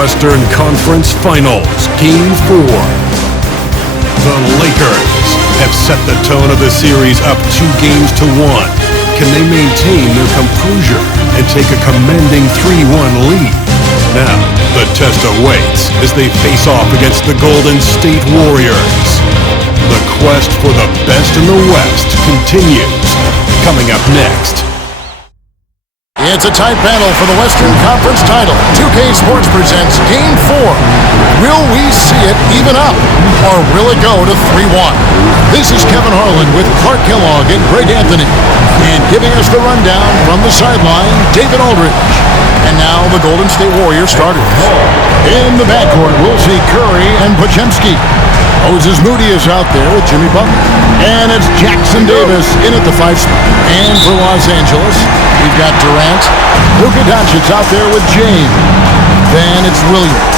Western Conference Finals, Game 4. The Lakers have set the tone of the series up 2-1. Can they maintain their composure and take a commanding 3-1 lead? Now, the test awaits as they face off against the Golden State Warriors. The quest for the best in the West continues. Coming up next. It's a tight battle for the Western Conference title. 2K Sports presents Game 4. Will we see it even up, or will it go to 3-1? This is Kevin Harlan with Clark Kellogg and Greg Anthony. And giving us the rundown from the sideline, David Aldridge. And now the Golden State Warriors starters. In the backcourt, we'll see Curry and Podziemski. Moses Moody is out there with Jimmy Butler. And it's Jackson Davis in at the 5 spot. And for Los Angeles, we've got Durant. Luka Doncic out there with James. Then it's Williams.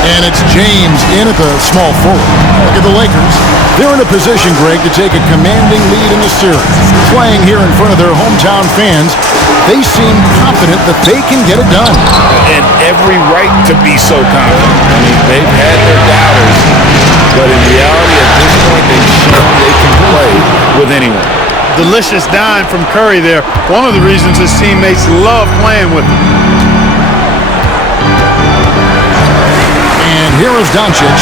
And it's James in at the small forward. Look at the Lakers. They're in a position, Greg, to take a commanding lead in the series. Playing here in front of their hometown fans, they seem confident that they can get it done. And every right to be so confident. I mean, they've had their doubters, but in reality, at this point, they've shown they can play with anyone. Delicious dime from Curry there. One of the reasons his teammates love playing with him. And here is Doncic.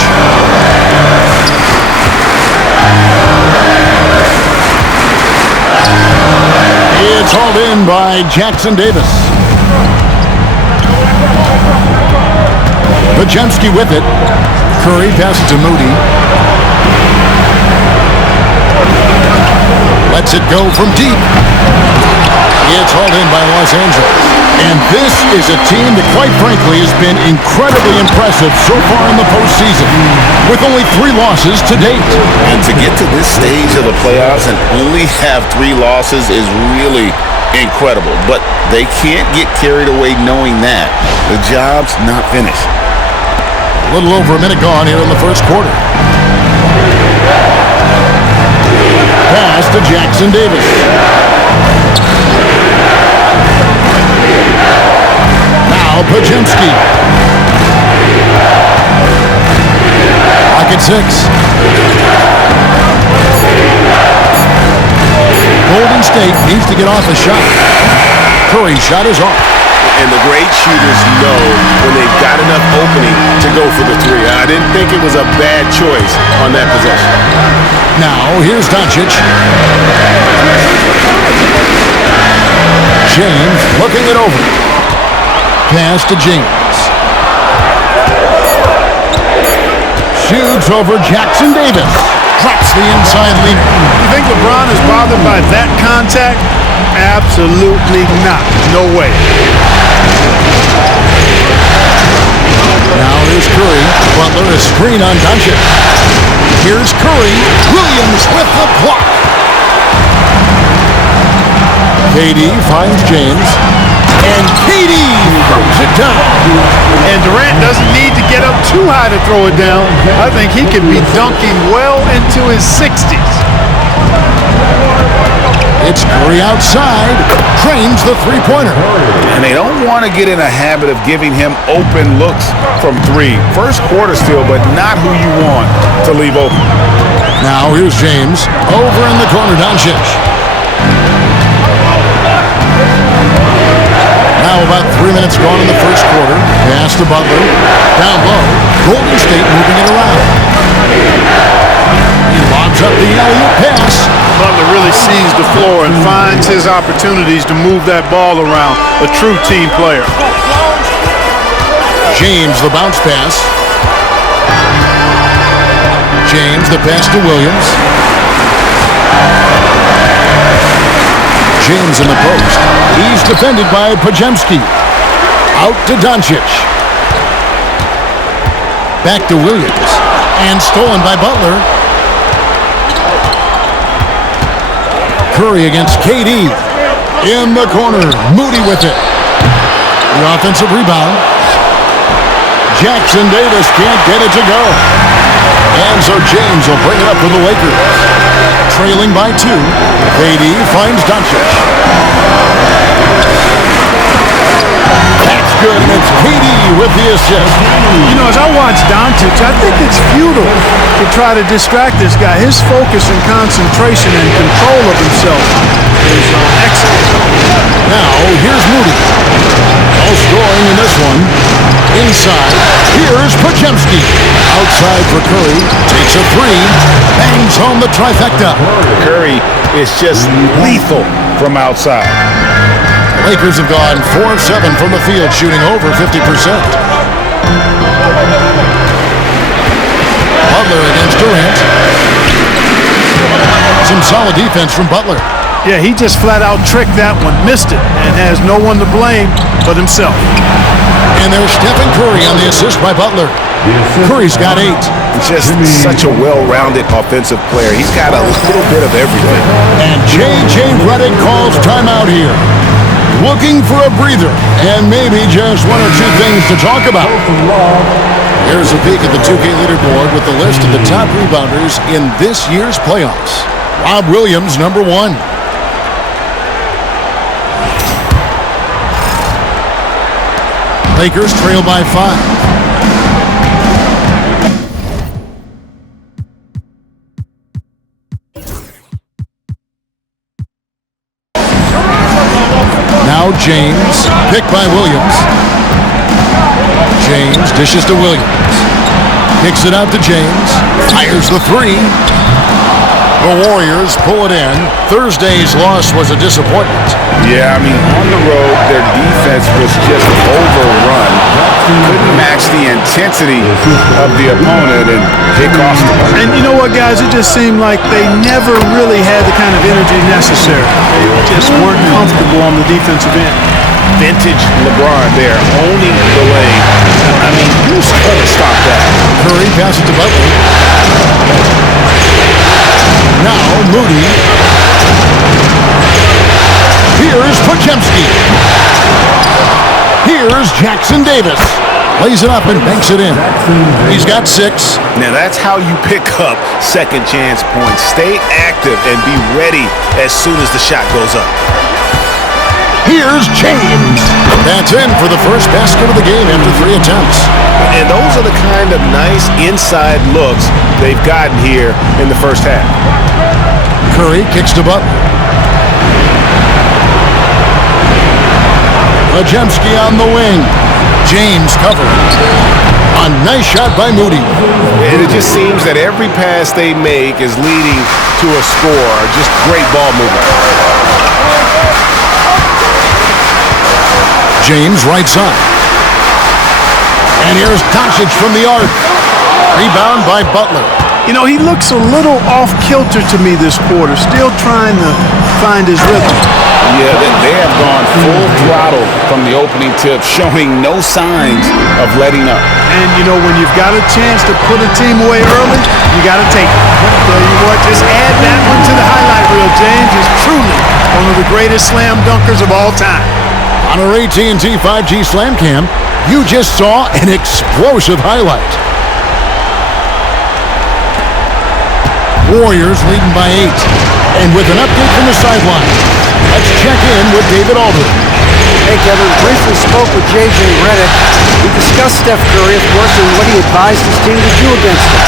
It's hauled in by Jackson Davis. Podziemski with it. Curry passes to Moody. Lets it go from deep. It's hauled in by Los Angeles. And this is a team that, quite frankly, has been incredibly impressive so far in the postseason, with only 3 losses to date. And to get to this stage of the playoffs and only have 3 losses is really incredible. But they can't get carried away knowing that. The job's not finished. A little over a minute gone here in the first quarter. Pass to Jackson Davis. Now Podziemski. Pocket 6. Golden State needs to get off a shot. Curry's shot is off. And the great shooters know when they've got enough opening to go for the 3. I didn't think it was a bad choice on that possession. Now, here's Doncic. James looking it over. Pass to James. Shoots over Jackson Davis. Drops the inside leaner. You think LeBron is bothered by that contact? Absolutely not. No way. Now here's Curry. Butler is screen on Doncic. Here's Curry. Williams with the block. KD finds James. And KD throws it down. And Durant doesn't need to get up too high to throw it down. I think he could be dunking well into his 60s. It's Curry outside, trains the 3-pointer. And they don't want to get in a habit of giving him open looks from 3. First quarter still, but not who you want to leave open. Now here's James, over in the corner, Doncic. Now about 3 minutes gone in the first quarter. Pass to Butler, down low. Golden State moving it around. He lobs up the alley-oop pass. Butler really sees the floor and finds his opportunities to move that ball around. A true team player. James, the bounce pass. James, the pass to Williams. James in the post. He's defended by Podziemski. Out to Doncic. Back to Williams. And stolen by Butler. Curry against KD. In the corner. Moody with it. The offensive rebound. Jackson Davis can't get it to go. And so James will bring it up for the Lakers. Trailing by 2. KD finds Doncic. That's good, and it's KD with the assist. You know, as I watch Doncic, I think it's futile to try to distract this guy. His focus and concentration and control of himself is excellent. Now, here's Moody. No scoring in this one. Inside, here's Podziemski. Outside for Curry. Takes a three. Bangs home the trifecta. Curry is just lethal from outside. Lakers have gone 4 of 7 from the field, shooting over 50%. Butler against Durant. Some solid defense from Butler. Yeah, he just flat out tricked that one, missed it, and has no one to blame but himself. And there's Stephen Curry on the assist by Butler. Curry's got 8. Just such a well-rounded offensive player. He's got a little bit of everything. And J.J. Redick calls timeout here. Looking for a breather and maybe just 1 or 2 things to talk about. Here's a peek at the 2K leaderboard with the list of the top rebounders in this year's playoffs. Rob Williams, number 1. Lakers trail by 5. Now James, picked by Williams. James dishes to Williams. Kicks it out to James. Fires the 3. The Warriors pull it in. Thursday's loss was a disappointment. Yeah, I mean, on the road, their defense was just overrun. Couldn't match the intensity of the opponent, and it cost them. And you know what, guys? It just seemed like they never really had the kind of energy necessary. They just weren't comfortable on the defensive end. Vintage LeBron there, owning the lane. I mean, who's going to stop that? Curry passes to Butler. Now Moody. Here's Podziemski. Here's Jackson Davis. Lays it up and banks it in. He's got 6. Now that's how you pick up second chance points. Stay active and be ready as soon as the shot goes up. Here's James. That's in for the first basket of the game after 3 attempts. And those are the kind of nice inside looks they've gotten here in the first half. Curry kicks to Butler. Podziemski on the wing. James covered. A nice shot by Moody. And it just seems that every pass they make is leading to a score. Just great ball movement. James right side. And here's Doncic from the arc. Rebound by Butler. You know, he looks a little off-kilter to me this quarter, still trying to find his rhythm. Yeah, they have gone full throttle from the opening tip, showing no signs of letting up. And, you know, when you've got a chance to put a team away early, you got to take it. Tell you what, just add that one to the highlight reel. James is truly one of the greatest slam dunkers of all time. On our AT&T 5G Slam Cam, you just saw an explosive highlight. Warriors leading by 8. And with an update from the sideline, let's check in with David Aldridge. Hey, Kevin, briefly spoke with J.J. Redick. We discussed Steph Curry, of course, and what he advised his team to do against him.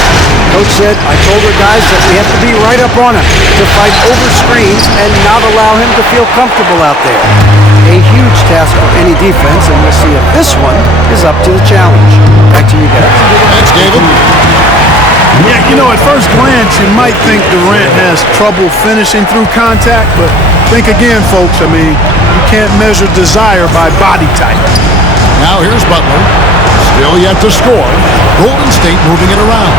Coach said, I told our guys that we have to be right up on him, to fight over screens and not allow him to feel comfortable out there. A huge task for any defense, and we'll see if this one is up to the challenge. Back to you guys. Thanks, David. Yeah, you know, at first glance, you might think Durant has trouble finishing through contact, but think again, folks. I mean, you can't measure desire by body type. Now here's Butler. Still yet to score. Golden State moving it around.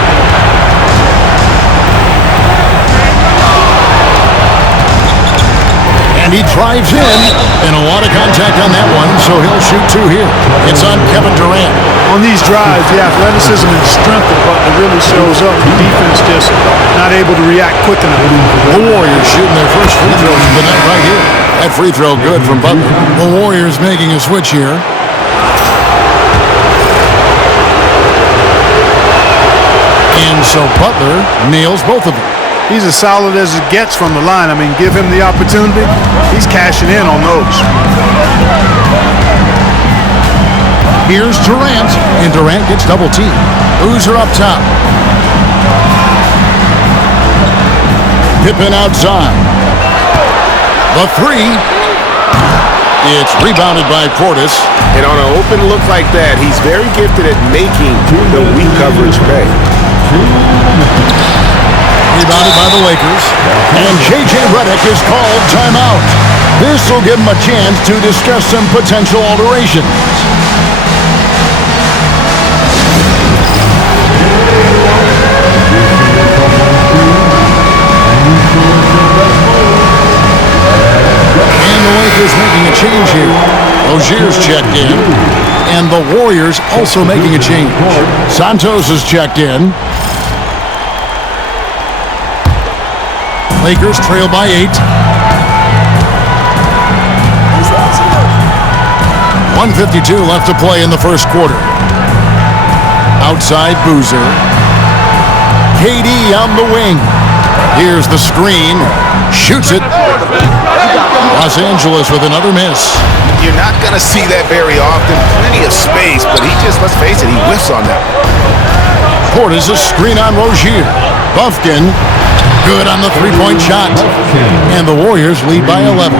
And he drives in, and a lot of contact on that one, so he'll shoot 2 here. It's on Kevin Durant. On these drives, the athleticism and strength of Butler really shows up. The defense just not able to react quick enough. The Warriors shooting their first free throws of the night right here. That free throw good from Butler. The Warriors making a switch here. And so Butler nails both of them. He's as solid as it gets from the line. I mean, give him the opportunity, he's cashing in on those. Here's Durant, and Durant gets double teamed. Boozer up top. Pippen outside. The three. It's rebounded by Portis. And on an open look like that, he's very gifted at making the weak coverage pay. Rebounded by the Lakers. And J.J. Redick is called timeout. This will give him a chance to discuss some potential alterations. And the Lakers making a change here. Rozier's checked in. And the Warriors also making a change. Santos is checked in. Lakers trail by 8. 1:52 left to play in the first quarter. Outside Boozer. KD on the wing. Here's the screen. Shoots it. Los Angeles with another miss. You're not going to see that very often. Plenty of space, but he just, let's face it, he whiffs on that. Portis a screen on Rozier. Buffkin. Good on the three-point shot. And the Warriors lead by 11.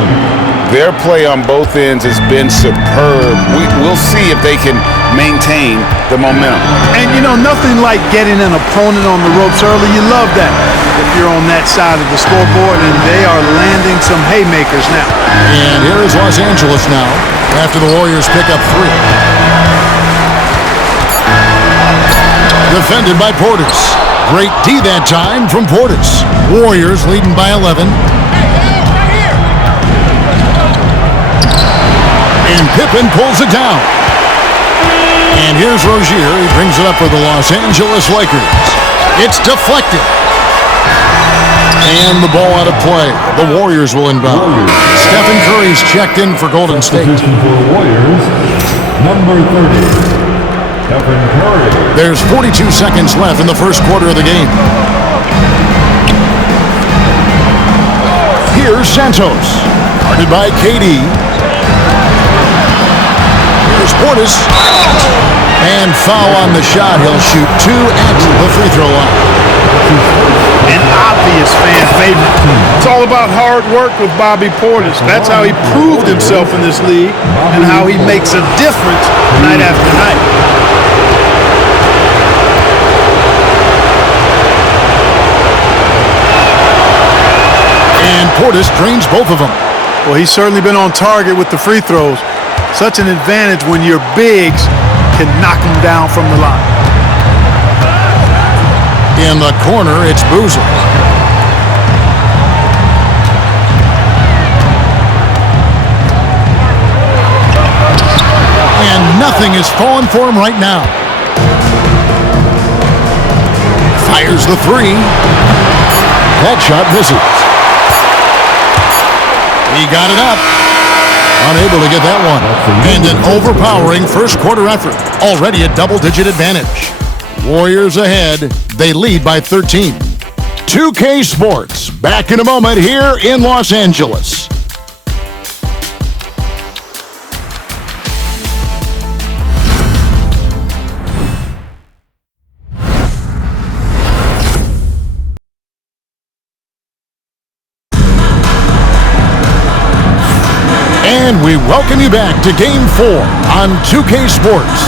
Their play on both ends has been superb. We'll see if they can maintain the momentum. And, you know, nothing like getting an opponent on the ropes early. You love that if you're on that side of the scoreboard, and they are landing some haymakers now. And here is Los Angeles now after the Warriors pick up 3. Defended by Portis. Great D that time from Portis. Warriors leading by 11. And Pippen pulls it down. And here's Rozier. He brings it up for the Los Angeles Lakers. It's deflected. And the ball out of play. The Warriors will inbound. Stephen Curry's checked in for Golden State. For Warriors, number 30. Stephen Curry. There's 42 seconds left in the first quarter of the game. Here's Santos. Guarded by KD. Here's Portis. And foul on the shot. He'll shoot 2 at the free throw line. An obvious fan favorite. It's all about hard work with Bobby Portis. That's how he proved himself in this league and how he makes a difference night after night. And Portis drains both of them. Well, he's certainly been on target with the free throws. Such an advantage when your bigs can knock them down from the line. In the corner, it's Boozer. And nothing is falling for him right now. Fires the 3. That shot misses. He got it up. Unable to get that one. And an overpowering first quarter effort. Already a double-digit advantage. Warriors ahead. They lead by 13. 2K Sports. Back in a moment here in Los Angeles. And we welcome you back to Game 4 on 2K Sports.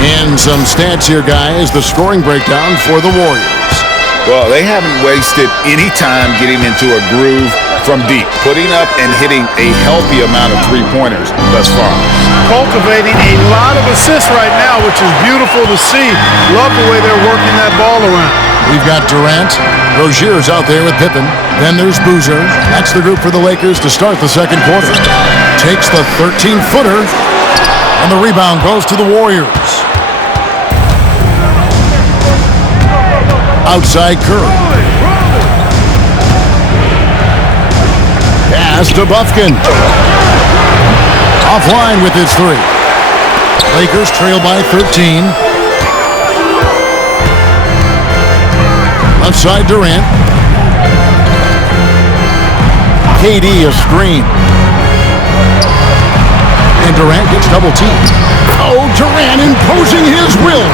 And some stats here, guys. The scoring breakdown for the Warriors. Well, they haven't wasted any time getting into a groove from deep, putting up and hitting a healthy amount of three-pointers thus far. Cultivating a lot of assists right now, which is beautiful to see. Love the way they're working that ball around. We've got Durant. Rozier's out there with Pippen. Then there's Boozer. That's the group for the Lakers to start the second quarter. Takes the 13-footer, and the rebound goes to the Warriors. Outside Curry. Pass to Buffkin. Offline with his 3. Lakers trail by 13. Left side Durant. KD a screen. And Durant gets double teamed. Oh, Durant imposing his will.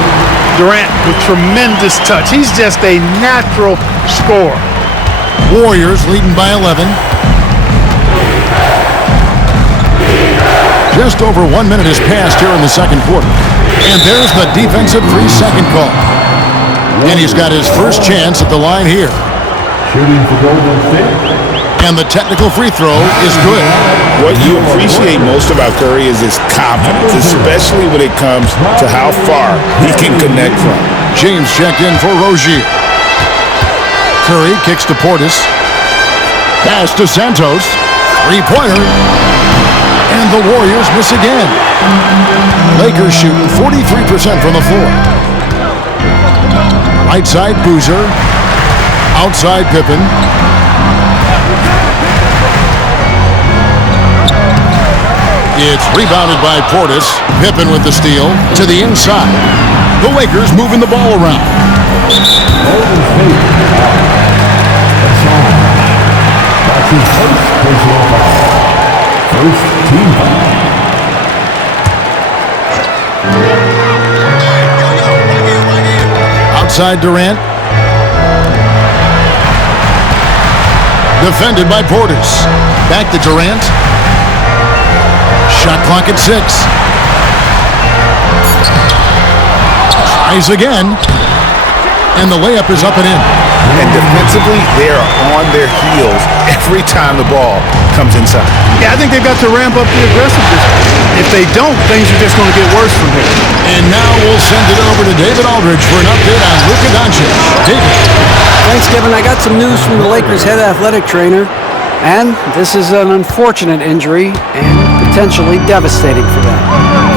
Durant with tremendous touch. He's just a natural scorer. Warriors leading by 11. Just over 1 minute has passed here in the second quarter. And there's the defensive 3-second call. And he's got his first chance at the line here. Shooting for Golden State. And the technical free throw is good. What you appreciate most about Curry is his confidence, especially when it comes to how far he can connect from. James checked in for Rozier. Curry kicks to Portis. Pass to Santos. Three-pointer. And the Warriors miss again. Lakers shooting 43% from the floor. Right side, Boozer. Outside, Pippen. It's rebounded by Portis. Pippen with the steal to the inside. The Lakers moving the ball around. Golden State. That's all. That's his first personal foul. First team foul. Outside Durant. Defended by Portis. Back to Durant. Shot clock at 6. Tries again. And the layup is up and in. And defensively, they are on their heels every time the ball comes inside. Yeah, I think they've got to ramp up the aggressiveness. If they don't, things are just going to get worse from here. And now we'll send it over to David Aldridge for an update on Luka Doncic. David. Thanks, Kevin. I got some news from the Lakers' head athletic trainer, and this is an unfortunate injury and potentially devastating for them.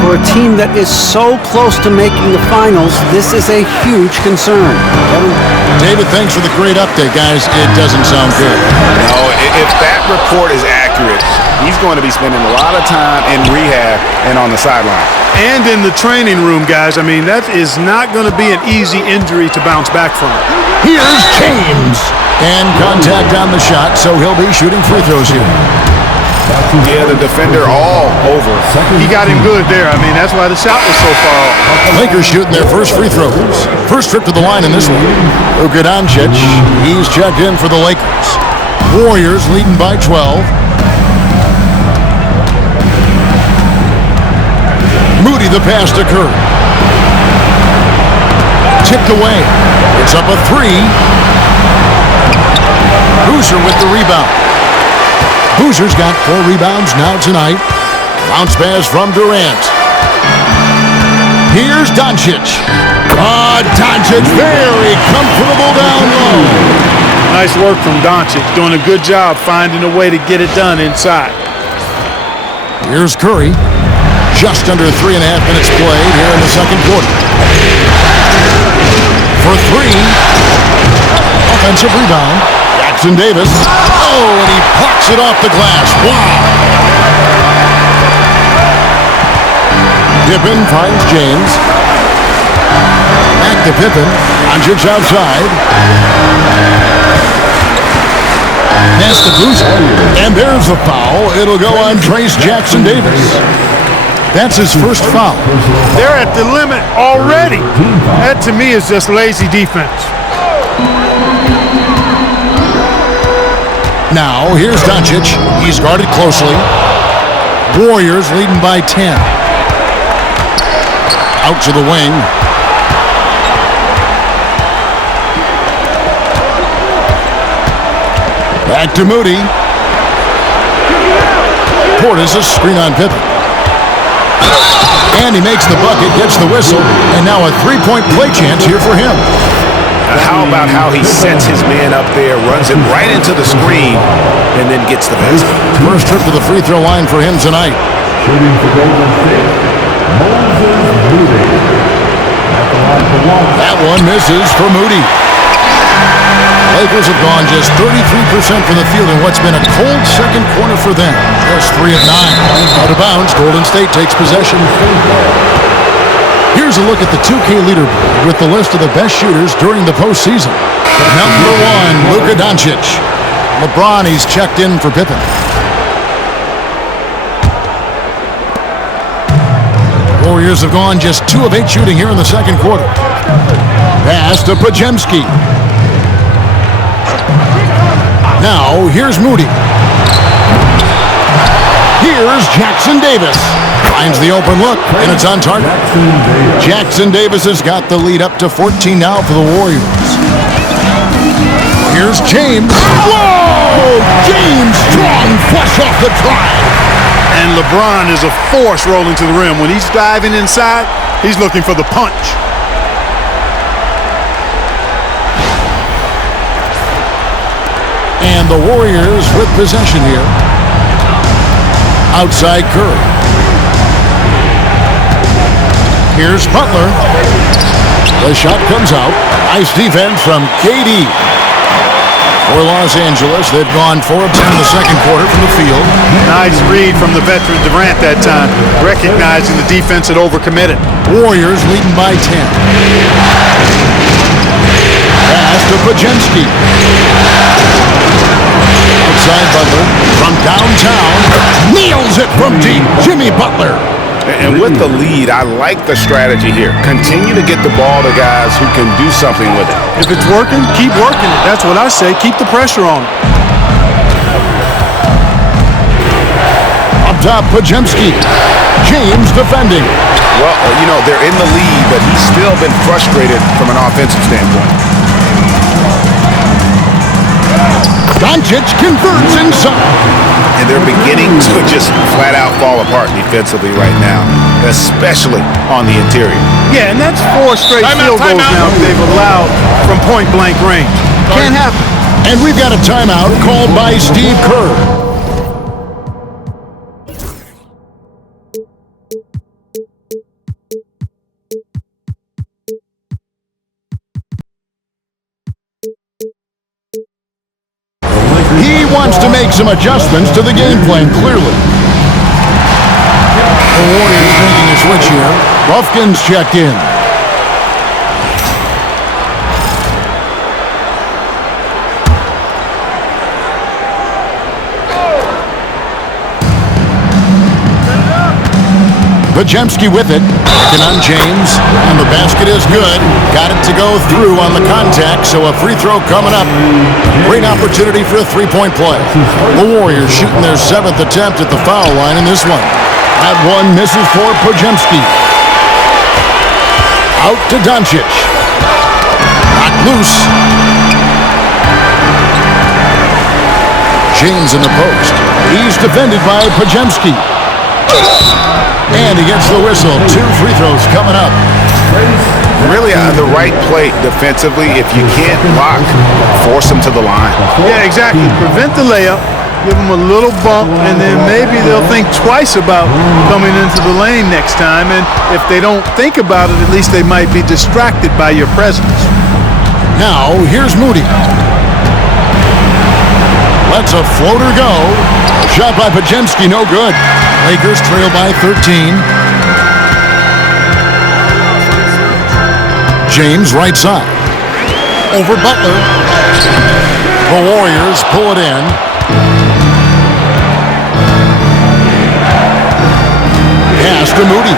For a team that is so close to making the finals, this is a huge concern. Kevin? David, thanks for the great update, guys. It doesn't sound good. No, if that report is accurate, he's going to be spending a lot of time in rehab and on the sideline. And in the training room, guys. I mean, that is not going to be an easy injury to bounce back from. Here's James. And contact on the shot, so he'll be shooting free throws here. Yeah, the defender all over. He got him good there. I mean, that's why the shot was so far off. Lakers shooting their first free throws. First trip to the line in this one. Luka Doncic, he's checked in for the Lakers. Warriors leading by 12. Moody the pass to Curry. Tipped away. It's up a 3. Boozer with the rebound. Boozer's got 4 rebounds now tonight. Bounce pass from Durant. Here's Doncic. Doncic very comfortable down low. Nice work from Doncic. Doing a good job finding a way to get it done inside. Here's Curry. Just under 3.5 minutes played here in the second quarter. For 3. Offensive rebound. Jackson Davis. Oh, and he plucks it off the glass. Wow. Pippen finds James. Back to Pippen. Doncic outside. Pass to Boozer. And there's the foul. It'll go on Trace Jackson Davis. That's his first foul. They're at the limit already. That, to me, is just lazy defense. Now, here's Doncic. He's guarded closely. Warriors leading by 10. Out to the wing. Back to Moody. Portis a screen on Pippen. And he makes the bucket, gets the whistle, and now a 3-point play chance here for him. How about how he sets his man up there, runs him right into the screen, and then gets the basket? First trip to the free throw line for him tonight. Shooting for Golden State. Moses Moody. At the line for one. That one misses for Moody. Lakers have gone just 33% from the field in what's been a cold second quarter for them. Just 3 of 9. Out of bounds, Golden State takes possession. Here's a look at the 2K leaderboard with the list of the best shooters during the postseason. Number 1, Luka Doncic. LeBron, he's checked in for Pippen. Warriors have gone just 2 of 8 shooting here in the second quarter. Pass to Pajemski. Now, here's Moody. Here's Jackson Davis. Finds the open look, and it's on target. Jackson Davis has got the lead up to 14 now for the Warriors. Here's James. Whoa! James strong flush off the drive. And LeBron is a force rolling to the rim. When he's diving inside, he's looking for the punch. And the Warriors with possession here. Outside Curry. Here's Butler. The shot comes out. Nice defense from KD. For Los Angeles, they've gone 4 of 10 in the second quarter from the field. Nice read from the veteran Durant that time, recognizing the defense had overcommitted. Warriors leading by 10. Pass to Pajemski. Outside Butler from downtown. Nails it from deep. Jimmy Butler. And with the lead, I like the strategy here. Continue to get the ball to guys who can do something with it. If it's working, keep working it. That's what I say. Keep the pressure on it. Up top, Pajemski. James defending. Well, they're in the lead, but he's still been frustrated from an offensive standpoint. Doncic converts inside. And they're beginning to just flat out fall apart defensively right now, especially on the interior. Yeah, and that's 4 straight field goals now they've allowed from point-blank range. Can't happen. And we've got a timeout called by Steve Kerr. He wants to make some adjustments to the game plan, clearly. The Warriors making a switch here. Buffkin's checked in. Pajemski with it. Working on James. And the basket is good. Got it to go through on the contact, so a free throw coming up. Great opportunity for a three-point play. The Warriors shooting their 7th attempt at the foul line in this one. That one misses for Pajemski. Out to Doncic. Knocked loose. James in the post. He's defended by Pajemski. And he gets the whistle. 2 free throws coming up. Really the right play defensively. If you can't block, force them to the line. Yeah, exactly. Prevent the layup, give them a little bump, and then maybe they'll think twice about coming into the lane next time. And if they don't think about it, at least they might be distracted by your presence. Now, here's Moody. Lets a floater go. Shot by Pajemski, no good. Lakers trail by 13. James right side. Over Butler. The Warriors pull it in. Pass to Moody.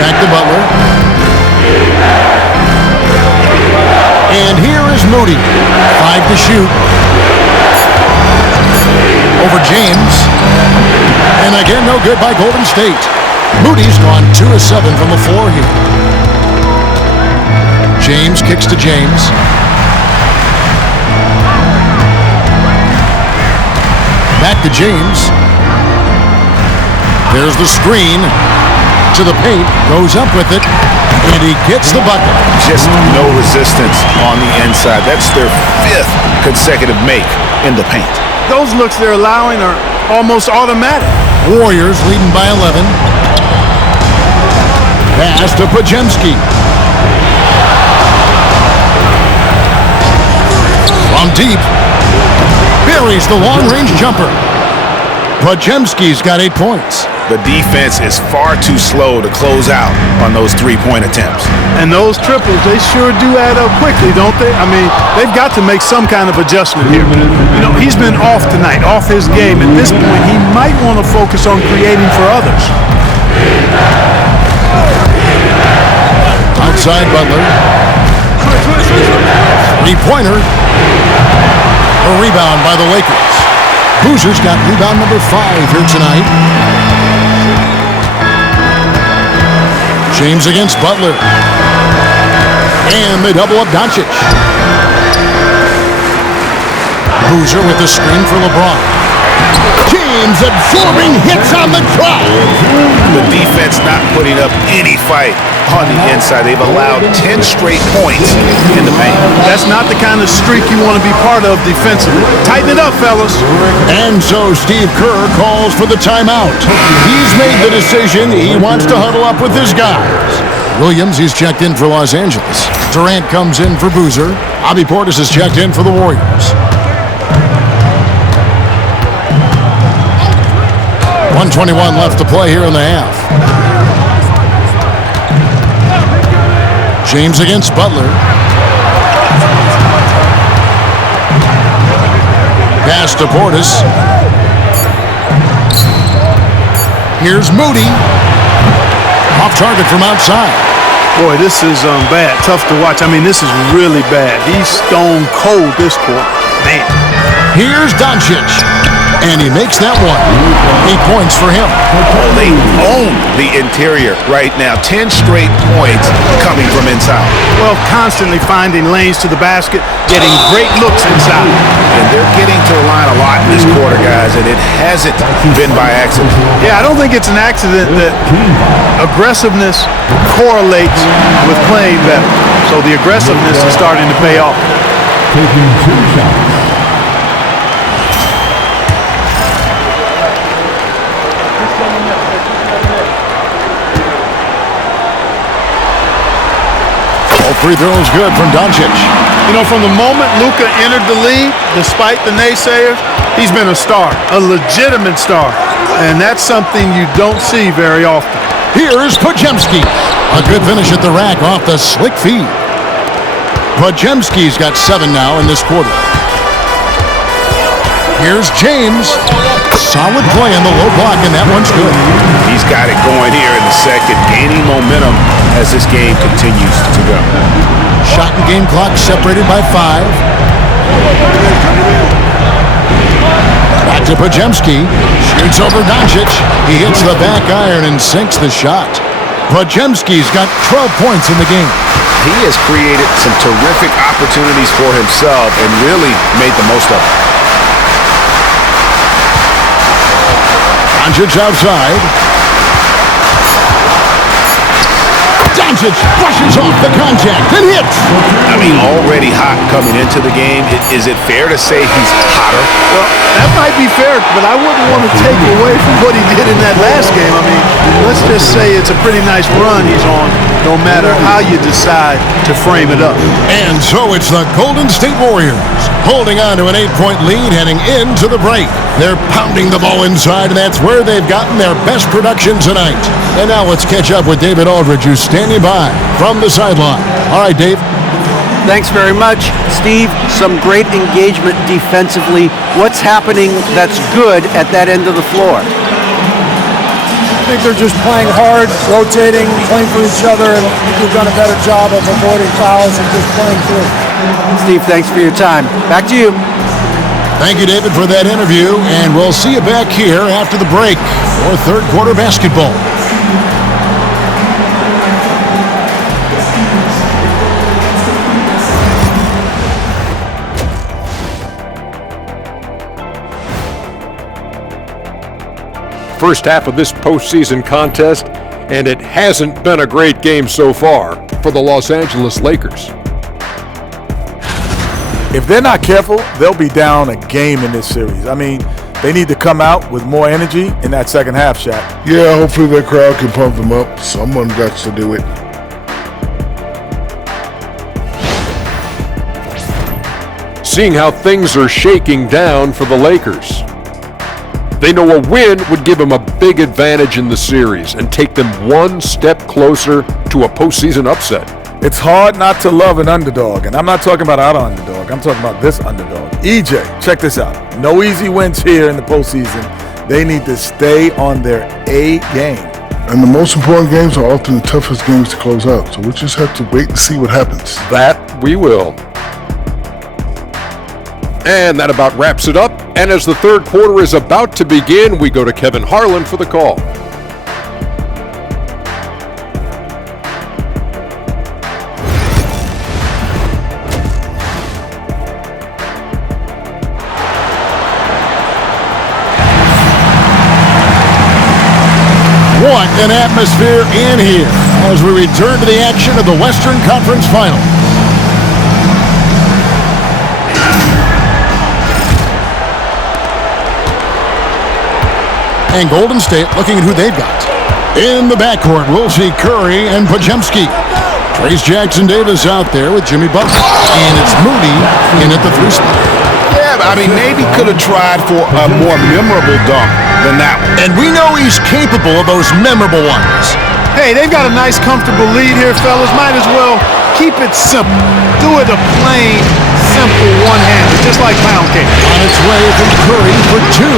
Back to Butler. And here is Moody. 5 to shoot. Over James. And again, no good by Golden State. Moody's gone 2 of 7 from the floor here. James kicks to James. Back to James. There's the screen. To the paint. Goes up with it. And he gets the bucket. Just no resistance on the inside. That's their 5th consecutive make in the paint. Those looks they're allowing are almost automatic. Warriors leading by 11. Pass to Pajemski. From deep. Buries the long-range jumper. Pajemski's got 8 points. The defense is far too slow to close out on those three-point attempts. And those triples, they sure do add up quickly, don't they? I mean, they've got to make some kind of adjustment here. You know, he's been off tonight, off his game. At this point, he might want to focus on creating for others. Outside Butler. Three-pointer. A rebound by the Lakers. Boozer's got rebound number 5 here tonight. James against Butler. And they double up Doncic. Boozer with the screen for LeBron. James absorbing hits on the drive. The defense not putting up any fight on the inside. They've allowed 10 straight points in the paint. That's not the kind of streak you want to be part of defensively. Tighten it up, fellas. And so Steve Kerr calls for the timeout. He's made the decision. He wants to huddle up with his guys. Williams, he's checked in for Los Angeles. Durant comes in for Boozer. Bobby Portis is checked in for the Warriors. 1:21 left to play here in the half. James against Butler. Pass to Portis. Here's Moody. Off target from outside. Boy, this is bad. Tough to watch. I mean, this is really bad. He's stone cold this quarter. Man. Here's Doncic. And he makes that one. 8 points for him. Oh, they own the interior right now. 10 straight points coming from inside. Well, constantly finding lanes to the basket, getting great looks inside. And they're getting to the line a lot in this quarter, guys, and it hasn't been by accident. Yeah, I don't think it's an accident that aggressiveness correlates with playing better. So the aggressiveness is starting to pay off. Taking 2 shots. Free throws good from Doncic. You know, from the moment Luka entered the league, despite the naysayers, he's been a star, a legitimate star. And that's something you don't see very often. Here's Podziemski. A good finish at the rack off the slick feed. Podziemski's got 7 now in this quarter. Here's James. Solid play on the low block, and that one's good. He's got it going here in the second, gaining momentum as this game continues to go. Shot and game clock separated by 5. Back to Podziemski. Shoots over Doncic. He hits the back iron and sinks the shot. Podziemski's got 12 points in the game. He has created some terrific opportunities for himself and really made the most of it. Doncic outside. Doncic brushes off the contact and hits. I mean, already hot coming into the game. Is it fair to say he's hotter? Well, that might be fair, but I wouldn't want to take away from what he did in that last game. I mean, let's just say it's a pretty nice run he's on, no matter how you decide to frame it up. And so it's the Golden State Warriors holding on to an 8-point lead heading into the break. They're pounding the ball inside, and that's where they've gotten their best production tonight. And now let's catch up with David Aldridge, who's standing by from the sideline. All right, Dave. Thanks very much, Steve. Some great engagement defensively. What's happening that's good at that end of the floor? I think they're just playing hard, rotating, playing for each other, and I think we've done a better job of avoiding fouls and just playing through. Steve, thanks for your time. Back to you. Thank you, David, for that interview, and we'll see you back here after the break for third quarter basketball. First half of this postseason contest, and it hasn't been a great game so far for the Los Angeles Lakers. If they're not careful, they'll be down a game in this series. I mean, they need to come out with more energy in that second half, Shaq. Yeah, hopefully the crowd can pump them up. Someone got to do it. Seeing how things are shaking down for the Lakers. They know a win would give them a big advantage in the series and take them one step closer to a postseason upset. It's hard not to love an underdog, and I'm not talking about our underdog. I'm talking about this underdog. EJ, check this out. No easy wins here in the postseason. They need to stay on their A game. And the most important games are often the toughest games to close out. So we just have to wait and see what happens. That we will. And that about wraps it up. And as the third quarter is about to begin, we go to Kevin Harlan for the call. What an atmosphere in here as we return to the action of the Western Conference Final. And Golden State looking at who they've got. In the backcourt, we'll see Curry and Podziemski. Trace Jackson-Davis out there with Jimmy Butler. And it's Moody in at the 3 spot. Yeah, I mean, maybe could have tried for a more memorable dunk than that one. And we know he's capable of those memorable ones. Hey, they've got a nice, comfortable lead here, fellas. Might as well keep it simple. Do it a plain, simple one-hander, just like pound cake. On its way from Curry for 2.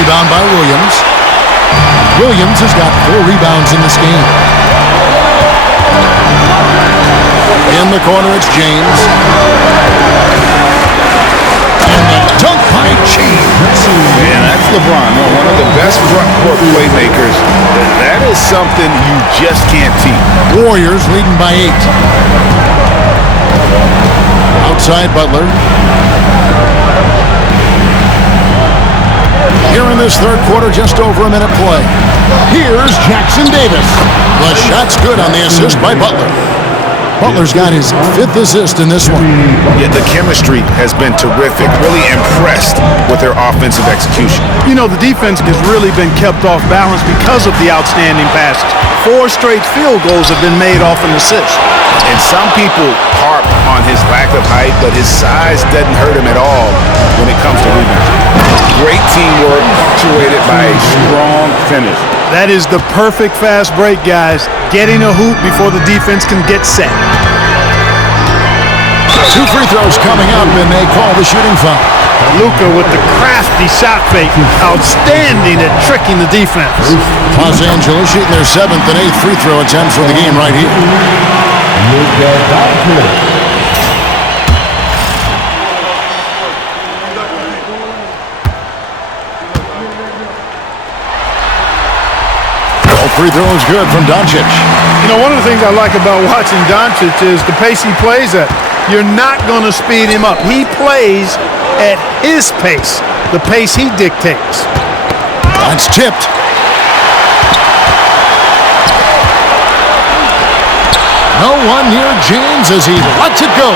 Rebound by Williams. Williams has got 4 rebounds in this game. In the corner, it's James. And the dunk by James. Man, that's LeBron, one of the best front court playmakers. That is something you just can't teach. Warriors leading by 8. Outside Butler. Here in this third quarter, just over a minute play. Here's Jackson-Davis. The shot's good on the assist by Butler. Butler's got his 5th assist in this one. Yeah, the chemistry has been terrific. Really impressed with their offensive execution. You know, the defense has really been kept off balance because of the outstanding passes. 4 straight field goals have been made off an assist. And some people harp on his lack of height, but his size doesn't hurt him at all when it comes to rebounding. Great teamwork, punctuated by a strong finish. That is the perfect fast break, guys. Getting a hoop before the defense can get set. 2 free throws coming up, and they call the shooting foul. Luka with the crafty shot fake. Outstanding at tricking the defense. Los Angeles shooting their 7th and 8th free throw attempts for the game right here. Free throw is good from Doncic. You know, one of the things I like about watching Doncic is the pace he plays at. You're not going to speed him up. He plays at his pace, the pace he dictates. That's tipped. No one near James as he lets it go.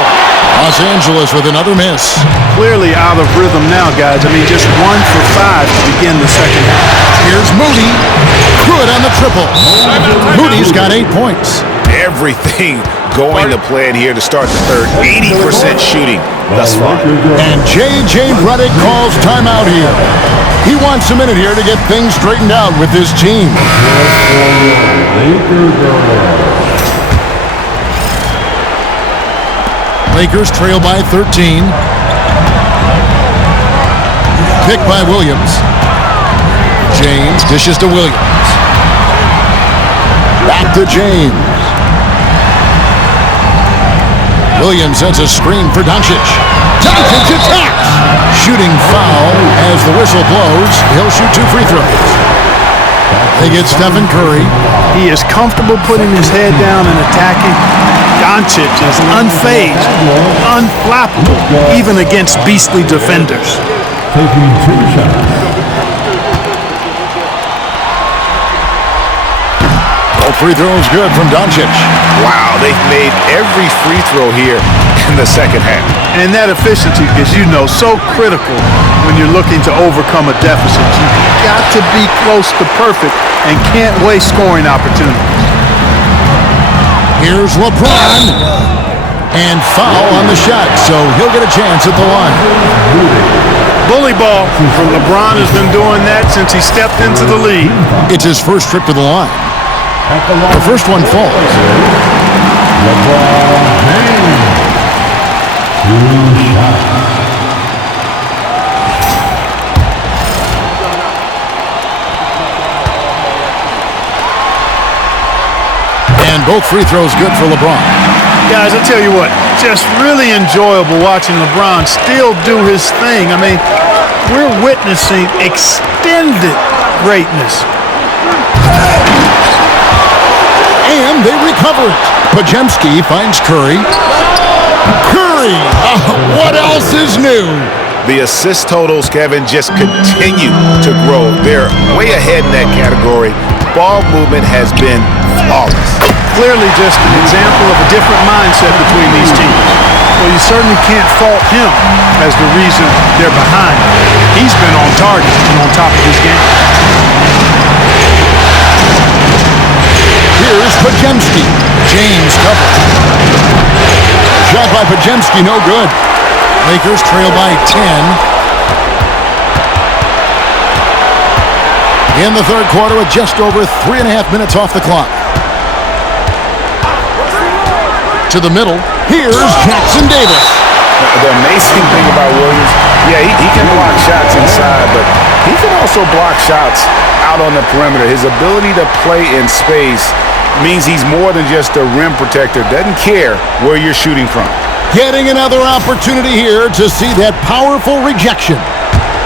Los Angeles with another miss. Clearly out of rhythm now, guys. I mean, just 1 for 5 to begin the second half. Here's Moody. Good on the triple. Moody's got 8 points. Everything going to plan here to start the third. 80% shooting thus far. And J.J. Redick calls timeout here. He wants a minute here to get things straightened out with his team. Lakers trail by 13. Pick by Williams. James dishes to Williams. Back to James. Williams sends a screen for Doncic. Doncic attacks. Shooting foul as the whistle blows. He'll shoot 2 free throws. They get Stephen Curry. He is comfortable putting his head down and attacking. Doncic is unfazed, unflappable, even against beastly defenders. Taking 2 shots. Free throw is good from Doncic. Wow, they've made every free throw here in the second half. And that efficiency, as you know, so critical when you're looking to overcome a deficit. You've got to be close to perfect and can't waste scoring opportunities. Here's LeBron. And foul on the shot, so he'll get a chance at the line. Bully ball from LeBron has been doing that since he stepped into the league. It's his first trip to the line. The first one falls. LeBron James. 2 shots. And both free throws good for LeBron. Guys, I'll tell you what, just really enjoyable watching LeBron still do his thing. I mean, we're witnessing extended greatness. And they recover it. Pajemski finds Curry. Curry! What else is new? The assist totals, Kevin, just continue to grow. They're way ahead in that category. Ball movement has been flawless. Clearly just an example of a different mindset between these teams. Well, you certainly can't fault him as the reason they're behind. He's been on target and on top of his game. Here's Pajemski. James covered. Shot by Pajemski, no good. Lakers trail by 10. In the third quarter with just over 3.5 minutes off the clock. To the middle, here's Jackson Davis. The amazing thing about Williams, he can block shots inside, but he can also block shots out on the perimeter. His ability to play in space means he's more than just a rim protector. Doesn't care where you're shooting from. Getting another opportunity here to see that powerful rejection.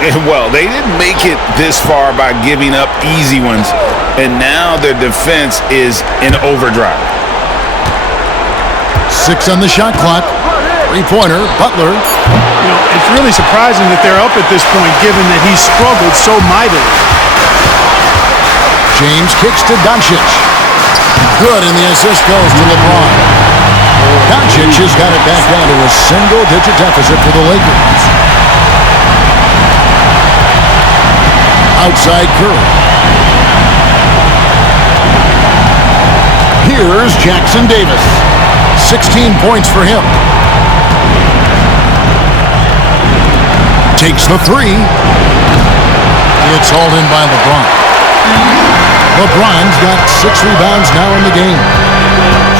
And well, they didn't make it this far by giving up easy ones, and now their defense is in overdrive. 6 on the shot clock. 3-pointer, Butler. You know, it's really surprising that they're up at this point, given that he struggled so mightily. James kicks to Doncic. Good, and the assist goes to LeBron. Doncic has got it back down to a single-digit deficit for the Lakers. Outside Curry. Here's Jackson Davis. 16 points for him. Takes the 3. It's hauled in by LeBron. LeBron's got 6 rebounds now in the game.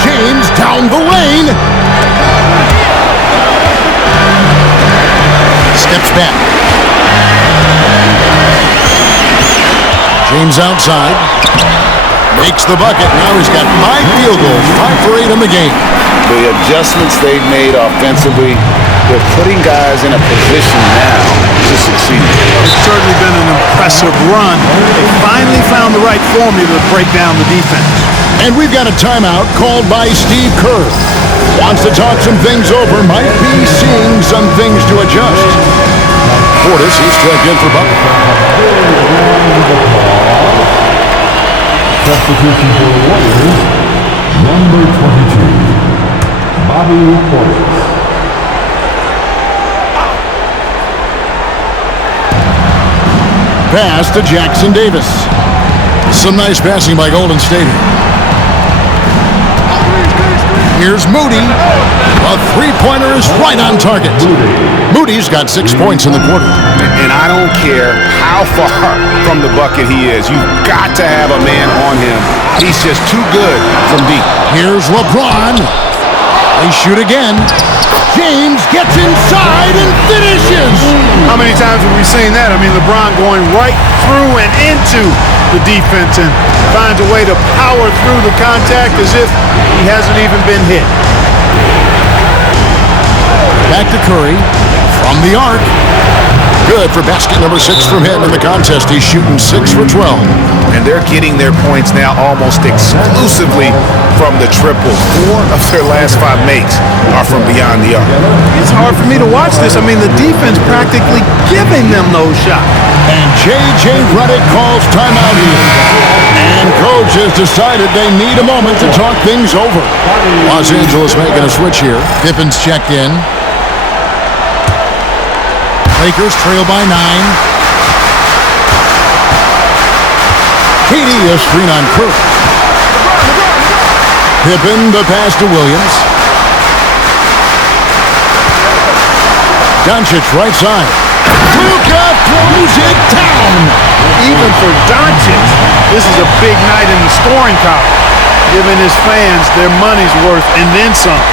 James down the lane. Steps back. James outside. Makes the bucket. Now he's got 5 field goals, 5 for 8 in the game. The adjustments they've made offensively, they're putting guys in a position now to succeed. It's certainly been an impressive run. They finally found the right formula to break down the defense. And we've got a timeout called by Steve Kerr. Wants to talk some things over, might be seeing some things to adjust. Portis, he's checked in for Butler. Substitution for the Warriors, number 22, Bobby Portis. Pass to Jackson Davis. Some nice passing by Golden State. Here's Moody. A 3-pointer is right on target. Moody's got 6 points in the quarter. And I don't care how far from the bucket he is. You've got to have a man on him. He's just too good from deep. Here's LeBron. They shoot again. James gets inside and finishes. How many times have we seen that? I mean, LeBron going right through and into the defense and finds a way to power through the contact as if he hasn't even been hit. Back to Curry from the arc. Good for basket number 6 from him in the contest. He's shooting 6 for 12. And they're getting their points now almost exclusively from the triple. 4 of their last 5 makes are from beyond the arc. It's hard for me to watch this. I mean, the defense practically giving them those shots. And J.J. Redick calls timeout here. And coach has decided they need a moment to talk things over. Los Angeles making a switch here. Pippen's checked in. Lakers trail by 9. KD, a screen on Curry. Pippen, the pass to Williams. Doncic right side. Luka throws it down. Even for Doncic, this is a big night in the scoring column, giving his fans their money's worth and then some.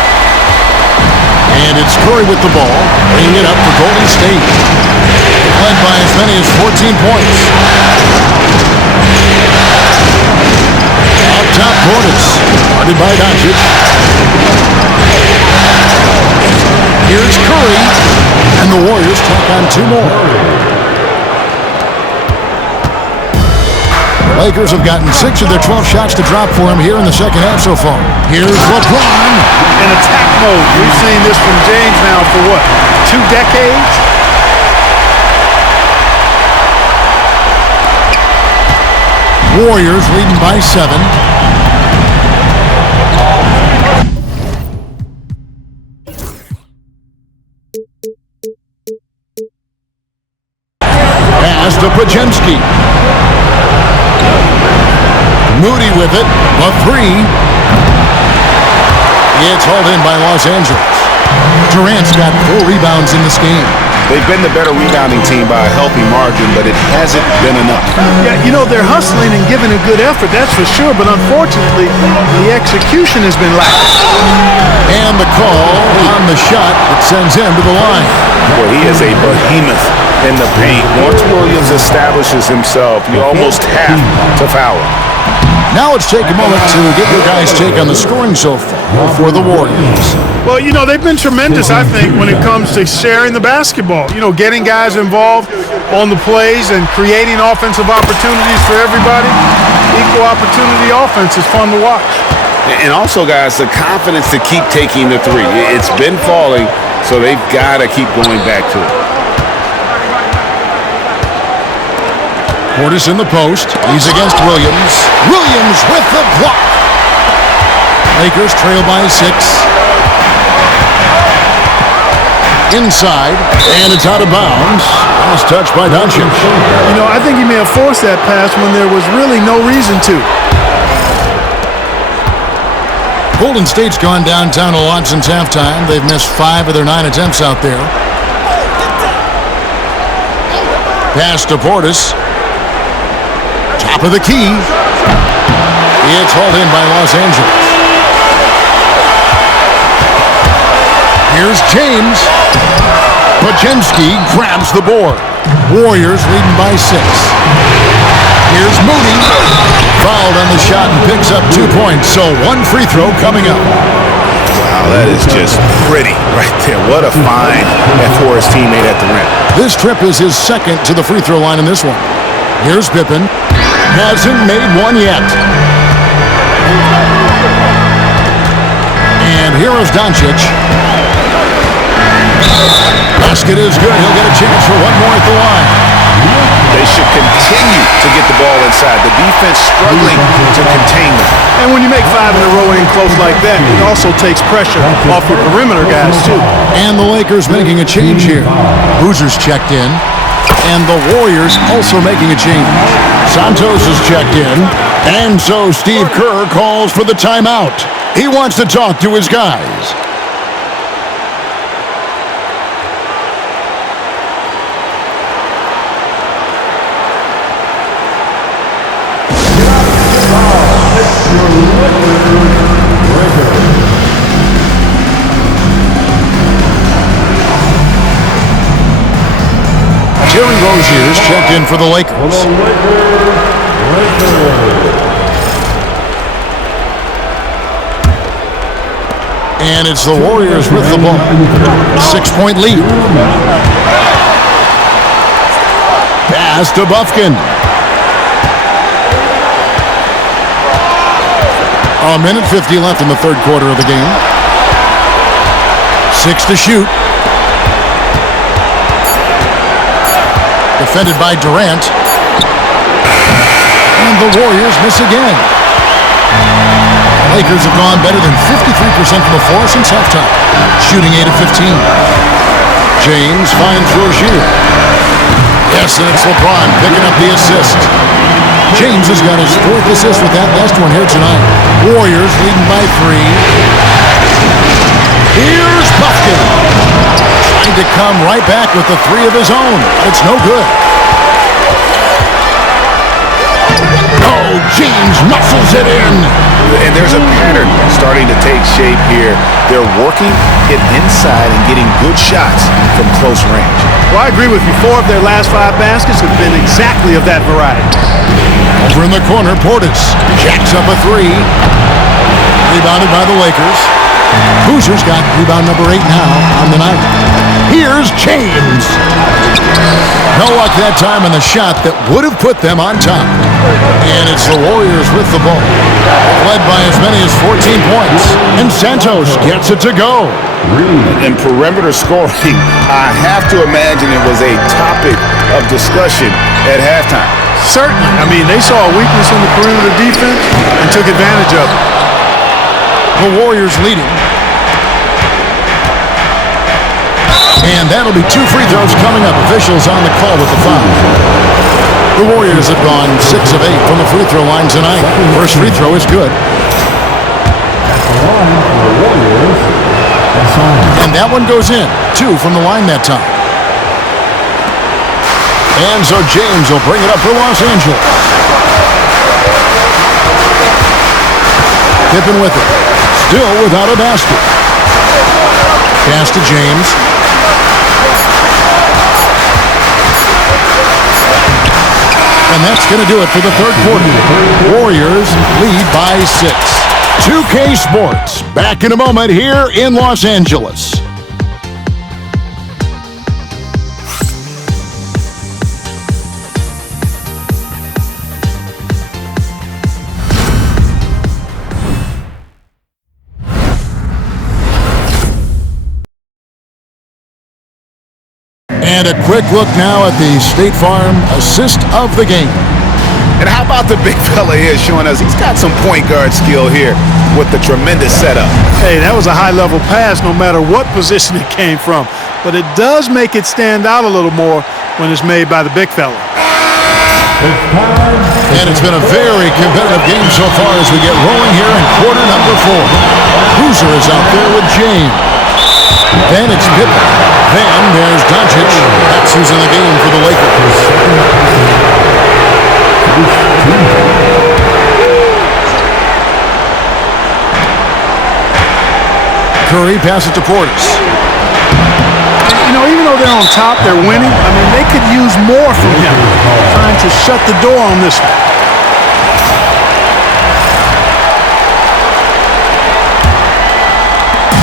And it's Curry with the ball, bringing it up for Golden State. Led by as many as 14 points. Up top, Portis. Guarded by Doncic. Here's Curry. And the Warriors tack on 2 more. The Lakers have gotten 6 of their 12 shots to drop for him here in the second half so far. Here's LeBron. In attack mode. We've seen this from James now for what, 2 decades? Warriors leading by 7. Pass to Podziemski. Moody with it. A 3. It's hauled in by Los Angeles. Durant's got 4 rebounds in this game. They've been the better rebounding team by a healthy margin, but it hasn't been enough. Yeah, you know, they're hustling and giving a good effort, that's for sure, but unfortunately, the execution has been lacking. And the call on the shot that sends him to the line. Well, he is a behemoth in the paint. Once Williams establishes himself, you almost have to foul him. Now let's take a moment to get your guys' take on the scoring so far for the Warriors. Well, you know, they've been tremendous, I think, when it comes to sharing the basketball. You know, getting guys involved on the plays and creating offensive opportunities for everybody. Equal opportunity offense is fun to watch. And also, guys, the confidence to keep taking the 3. It's been falling, so they've got to keep going back to it. Portis in the post. He's against Williams. Williams with the block. Lakers trail by 6. Inside, and it's out of bounds. Last touch by Doncic. You know, I think he may have forced that pass when there was really no reason to. Golden State's gone downtown a lot since halftime. They've missed 5 of their 9 attempts out there. Pass to Portis. Top of the key. It's hauled in by Los Angeles. Here's James. Podziemski grabs the board. Warriors leading by 6. Here's Moody. Fouled on the shot and picks up 2 points. So 1 free throw coming up. Wow, that is just pretty right there. What a find for his teammate at the rim. This trip is his 2nd to the free throw line in this one. Here's Pippen. Hasn't made 1 yet. And here is Doncic. Basket is good. He'll get a chance for 1 more at the line. They should continue to get the ball inside. The defense struggling to contain them. And when you make 5 in a row in close like that, it also takes pressure off your perimeter guys, too. And the Lakers making a change here. Boozer's checked in. And the Warriors also making a change. Santos is checked in. And so Steve Kerr calls for the timeout. He wants to talk to his guys. Terry Rozier's checked in for the Lakers. And it's the Warriors with the ball. 6-point lead. Pass to Bufkin. A minute 50 left in the 3rd quarter of the game. 6 to shoot. Defended by Durant. And the Warriors miss again. Lakers have gone better than 53% from the floor since halftime, shooting 8 of 15. James finds Rozier. Yes, and it's LeBron picking up the assist. James has got his 4th assist with that last one here tonight. Warriors leading by 3. Here's Bufkin. Tried to come right back with the three of his own. It's no good. Oh, James muscles it in. And there's a pattern starting to take shape here. They're working it inside and getting good shots from close range. Well, I agree with you. 4 of their last 5 baskets have been exactly of that variety. Over in the corner, Portis jacks up a 3. Rebounded by the Lakers. Boozer's got rebound number 8 now on the night. Here's James. No luck that time on the shot that would have put them on top. And it's the Warriors with the ball. Led by as many as 14 points. And Santos gets it to go. And perimeter scoring, I have to imagine it was a topic of discussion at halftime. Certainly. I mean, they saw a weakness in the perimeter defense and took advantage of it. The Warriors leading. And that'll be 2 free throws coming up. Officials on the call with the foul. The Warriors have gone 6 of 8 from the free throw line tonight. First free throw is good. And that one goes in. 2 from the line that time. And so James will bring it up for Los Angeles. Pippen with it. Still without a basket. Pass to James. And that's going to do it for the third quarter. Warriors lead by 6. 2K Sports, back in a moment here in Los Angeles. And a quick look now at the State Farm assist of the game. And how about the big fella here showing us he's got some point guard skill here with the tremendous setup. Hey, that was a high-level pass no matter what position it came from. But it does make it stand out a little more when it's made by the big fella. And it's been a very competitive game so far as we get rolling here in quarter number 4. Boozer is out there with James. Then it's Pippen. Then there's Doncic. That's who's in the game for the Lakers. Curry passes to Portis. You know, even though they're on top, they're winning. I mean, they could use more from him. Trying to shut the door on this one.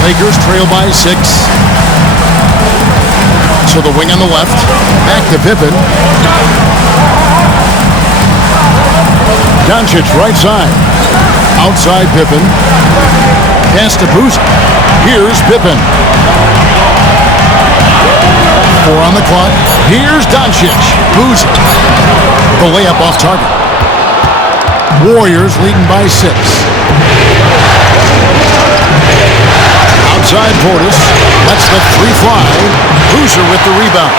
Lakers trail by 6. So the wing on the left. Back to Pippen. Doncic right side. Outside Pippen. Pass to Boozer. Here's Pippen. 4 on the clock. Here's Doncic. Boozer. The layup off target. Warriors leading by 6. Outside Portis. Lets the 3 fly. Boozer with the rebound.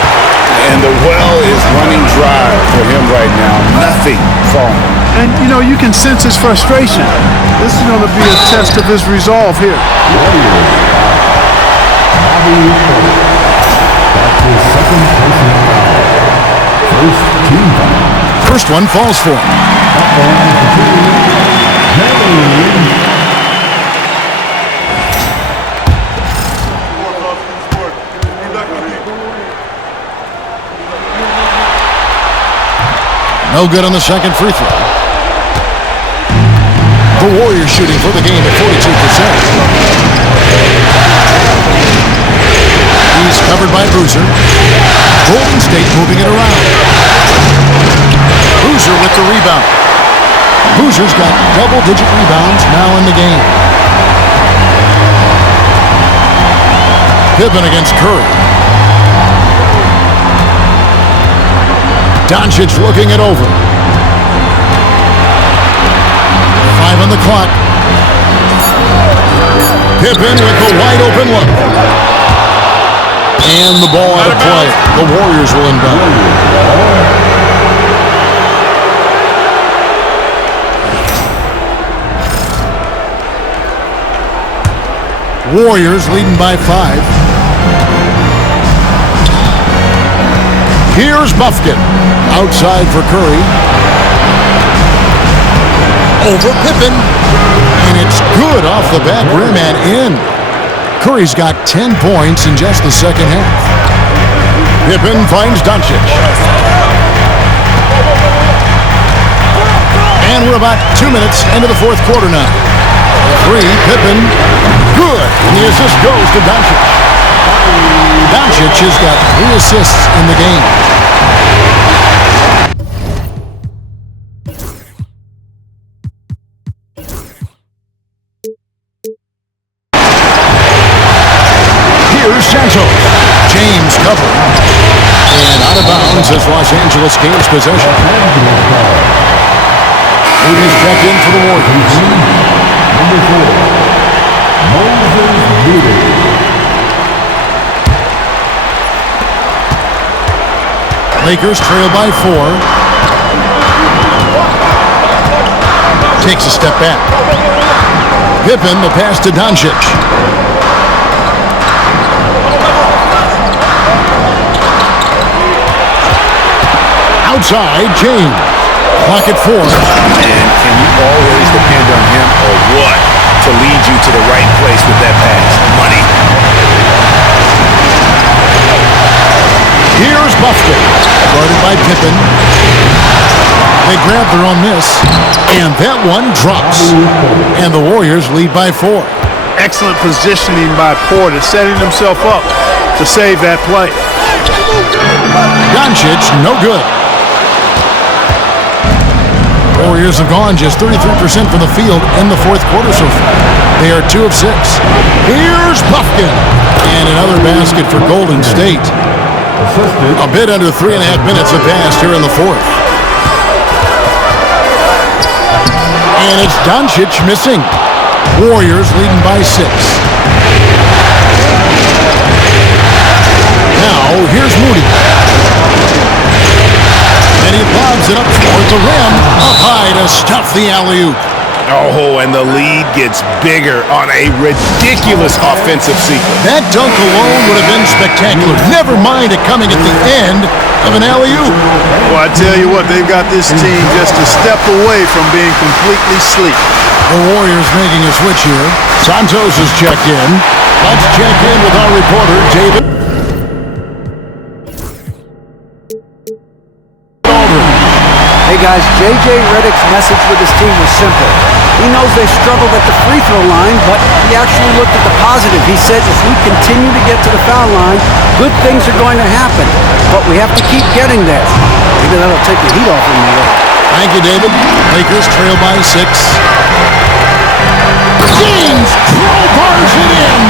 And the well is running dry for him right now. Nothing falling. And, you know, you can sense his frustration. This is going to be a test of his resolve here. First one falls for him. No good on the second free throw. The Warriors shooting for the game at 42%. He's covered by Boozer. Golden State moving it around. Boozer with the rebound. Boozer's got double-digit rebounds now in the game. Pippen against Curry. Doncic looking it over. 5 on the clock. Pippen with the wide open look. And the ball out of play. The Warriors will inbound. Warriors leading by 5. Here's Buffkin. Outside for Curry. Over Pippen. And it's good off the back rim and in. Curry's got 10 points in just the second half. Pippen finds Doncic. And we're about 2 minutes into the fourth quarter now. Three, Pippen, good. And the assist goes to Doncic. Doncic has got 3 assists in the game. Here's Santos. James covering. And out of bounds as Los Angeles gains possession. Moody's checked in for the Warriors. Number 4, Moses Moody. Lakers trail by 4. Takes a step back. Pippen, the pass to Doncic. Outside, James. Clock at 4. And can you always depend on him or what to lead you to the right place with that pass? Money. Here's Buffkin. Guarded by Pippen. They grab their own miss. And that one drops. And the Warriors lead by 4. Excellent positioning by Porter, setting himself up to save that play. Doncic, no good. Warriors have gone just 33% from the field in the fourth quarter so far. They are 2 of 6. Here's Buffkin. And another basket for Golden State. A bit under 3.5 minutes have passed here in the fourth. And it's Doncic missing. Warriors leading by 6. Now, here's Moody. And he lobs it up toward the rim. Up high to stuff the alley-oop. Oh, and the lead gets bigger on a ridiculous offensive sequence. That dunk alone would have been spectacular. Never mind it coming at the end of an alley-oop. Well, I tell you what, they've got this team just a step away from being completely sleep. The Warriors making a switch here. Santos is checked in. Let's check in with our reporter, David. Hey guys, J.J. Redick's message with his team was simple. He knows they struggled at the free throw line, but he actually looked at the positive. He said if we continue to get to the foul line, good things are going to happen. But we have to keep getting there. Maybe that'll take the heat off him a little. Thank you, David. Lakers trail by 6. James crowbars it in.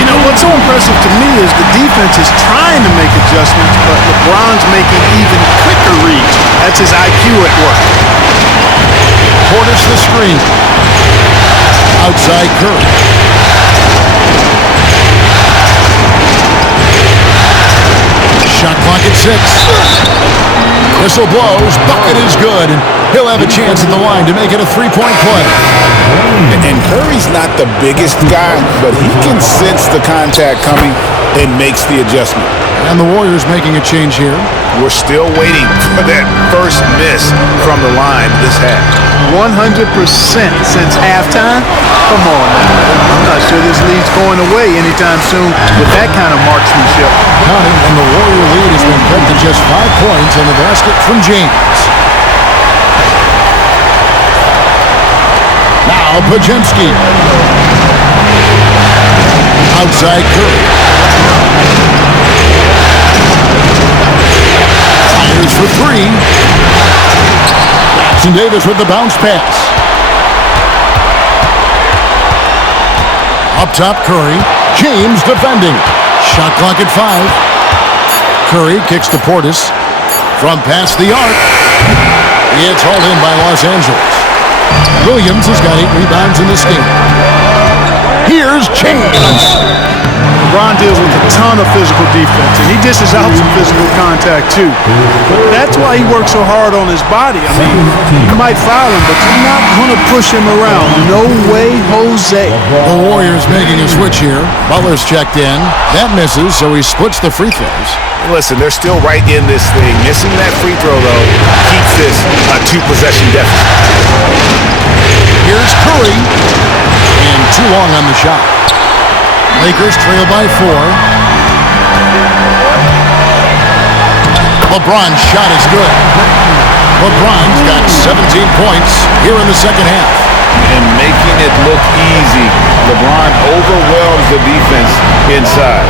You know, what's so impressive to me is the defense is trying to make adjustments, but LeBron's making even quicker reads. That's his IQ at work. Portis the screen. Outside Curry. Shot clock at 6. Whistle blows. Bucket is good. And he'll have a chance at the line to make it a 3-point play. And Curry's not the biggest guy, but he can sense the contact coming and makes the adjustment. And the Warriors making a change here. We're still waiting for that first miss from the line this half. 100% since halftime? Come on now. I'm not sure this lead's going away anytime soon with that kind of marksmanship. Counting, and the Warrior lead has been cut to just 5 points on the basket from James. Now Pajemski. Outside Curry. Fires for 3. Jackson Davis with the bounce pass. Up top Curry. James defending. Shot clock at 5. Curry kicks to Portis. From past the arc. It's hauled in by Los Angeles. Williams has got 8 rebounds in this game. Here's James. LeBron deals with a ton of physical defense, and he dishes out some physical contact too. That's why he works so hard on his body. I mean, you might foul him, but you're not going to push him around. No way, Jose. The Warriors making a switch here. Butler's checked in. That misses, so he splits the free throws. Listen, they're still right in this thing. Missing that free throw, though, keeps this a two-possession deficit. Here's Curry. And too long on the shot. Lakers trail by 4. LeBron's shot is good. LeBron's got 17 points here in the second half. And making it look easy. LeBron overwhelms the defense inside.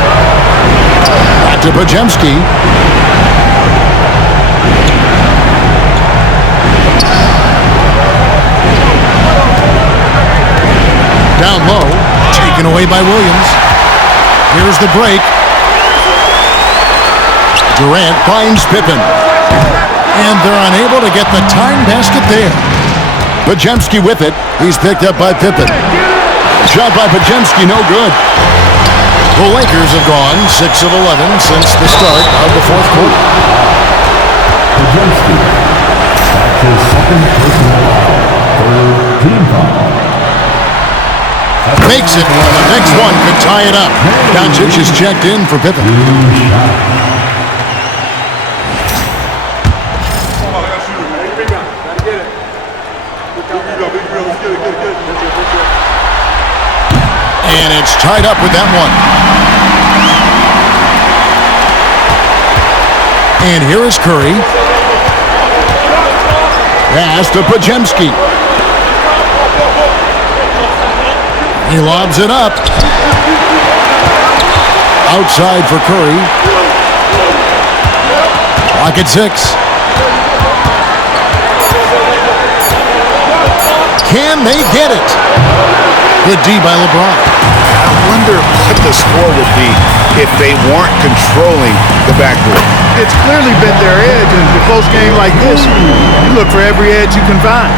Back to Podziemski. Down low, taken away by Williams. Here's the break. Durant finds Pippen. And they're unable to get the tying basket there. Podziemski with it. He's picked up by Pippen. Shot by Podziemski, no good. The Lakers have gone 6 of 11 since the start of the fourth quarter. Podziemski. That's his second personal foul. Third team foul. Makes it. The next one could tie it up. Doncic is checked in for Pippen. And it's tied up with that one. And here is Curry. Pass to Podziemski. He lobs it up. Outside for Curry. Clock at 6. Can they get it? Good D by LeBron. I wonder what the score would be if they weren't controlling the backboard. It's clearly been their edge in a close game like this. You look for every edge you can find.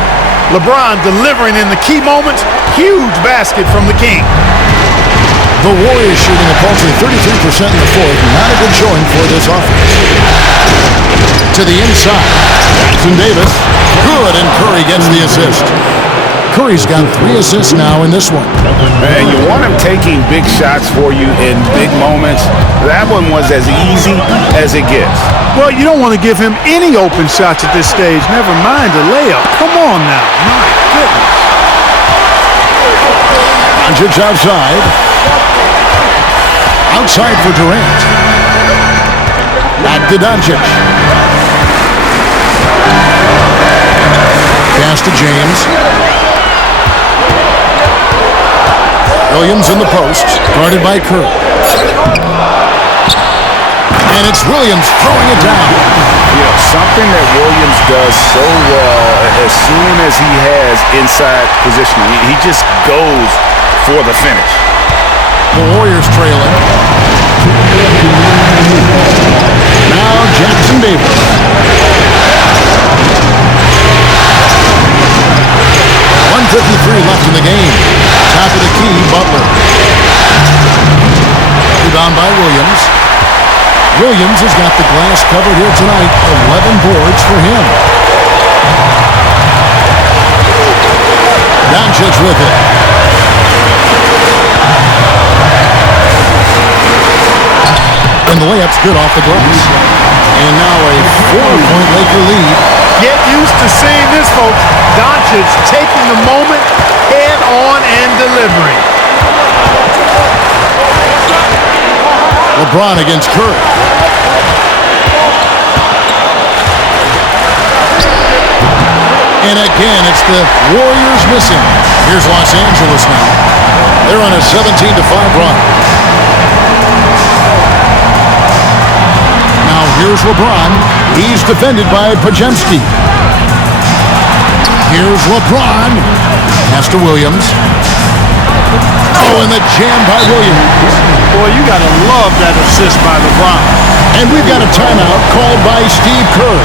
LeBron delivering in the key moments. Huge basket from the King. The Warriors shooting a paltry 33% in the fourth. Not a good showing for this offense. To the inside. Jackson Davis. Good, and Curry gets the assist. Curry's got 3 assists now in this one. And you want him taking big shots for you in big moments. That one was as easy as it gets. Well, you don't want to give him any open shots at this stage. Never mind a layup. Come on now. My goodness. Doncic outside. Outside for Durant. Back to Doncic. Pass to James. Williams in the post, guarded by Curry. And it's Williams throwing it down. You know, something that Williams does so well as soon as he has inside positioning, he just goes for the finish. The Warriors trailing. Now Jackson Davis. 1:53 left in the game. Top of the key, Butler. Rebound by Williams. Williams has got the glass covered here tonight. 11 boards for him. Doncic with it. And the layup's good off the glass. And now a 4-point Laker lead. Get used to seeing this, folks. Doncic taking the moment head on and delivering. LeBron against Curry. And again, it's the Warriors missing. Here's Los Angeles now. They're on a 17-5 run. Now here's LeBron. He's defended by Podziemski. Here's LeBron. Pass to Williams. Oh, and the jam by Williams. Boy, you got to love that assist by LeBron. And we've got a timeout called by Steve Kerr.